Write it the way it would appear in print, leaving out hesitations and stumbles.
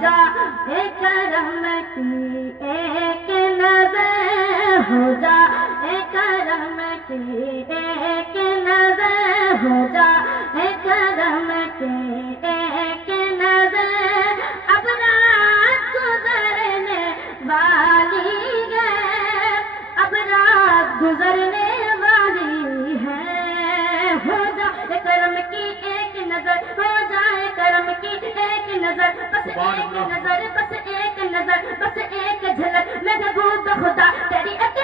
جائے کرم کی ایک نظر، ہو جائے کرم کی ایک نظر، ہو جائے کرم کی ایک نظر، اب رات گزرنے والی ہے، اب رات گزرنے والی ہے، ہو جائے کرم کی ایک نظر، ہو جائے کرم کی ایک نظر، بس ایک نظر، بس ایک نظر، بس ایک جھلک، محبوب خدا تیری ایک